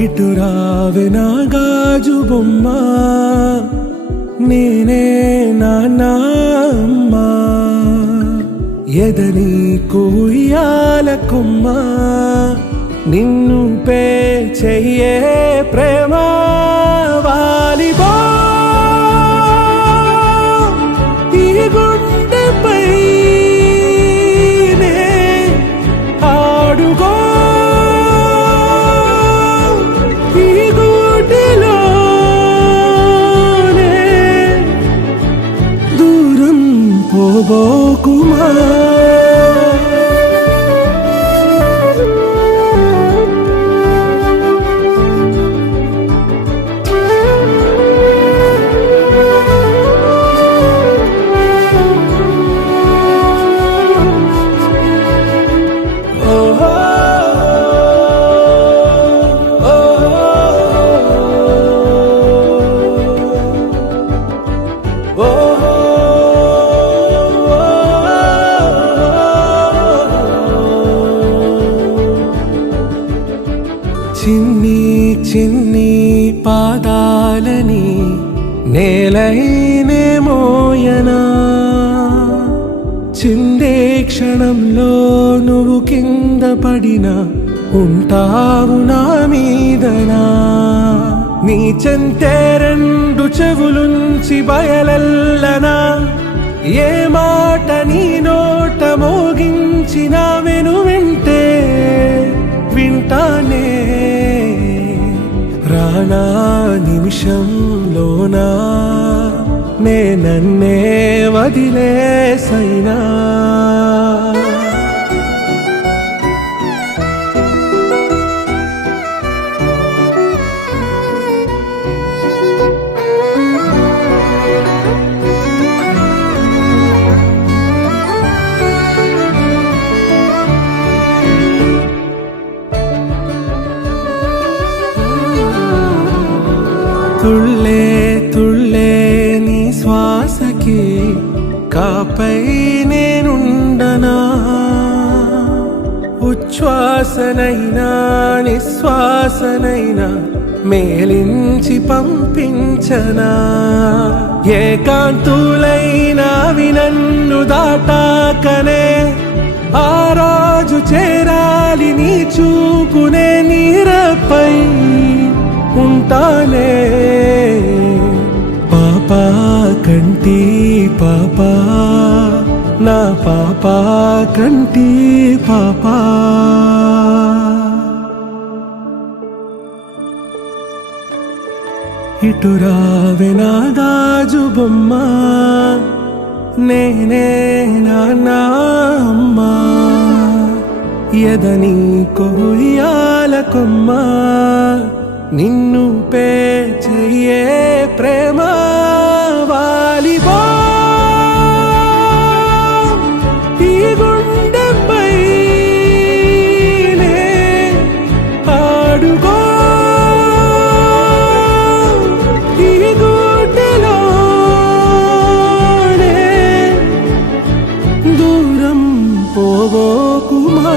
ఇటు రావే నా గాజు బొమ్మ, నేనే నాన్నమ్మ. ఎదని కుయ్యాల కొమ్మ, నిన్ను పే చెయ్యే ప్రేమ వాలిబా. ఈ గుండెపై నే ఆడుగో, ఈ గూటిలోనే దూరం పోబోకుమా. చిన్ని చిన్ని పాదాలని నేలైనే మోయనా, చిందే క్షణంలో నువ్వు కింద పడినా ఉంటావు నా మీదనా. నీ చెంతే రెండు చెవులుంచి బయలెల్లనా, ఏ మాట నీ నోట మోగించిన వెను వింటే వింటానే. రానా నిమిషంలోనా నే నన్నే వదిలేసైనా. తుళ్ళే తుళ్ళే నీ శ్వాసకి కాపై నేనుండనా, ఉచ్ఛ్వాసనైనా నిశ్వాసనైనా మేలించి పంపించనా. ఏకాంతులైనవి నన్ను దాటాకనే ఆ రోజు చేరాలి నీ చూపునే నీరపై ఉంటానే. పాపా కంటి పాపా, నా పాపా కంటి పాపా. ఇటు రావే నా గాజు బొమ్మ, నేనే నాన్నమ్మ. ఎదని కొయ్యాల కొమ్మ, నిన్ను పే చెయ్యే ప్రేమ వాలిబా. ఈ గుండెపై నే ఆడుగో, ఈ గూటిలోనే దూరం పోబోకుమా.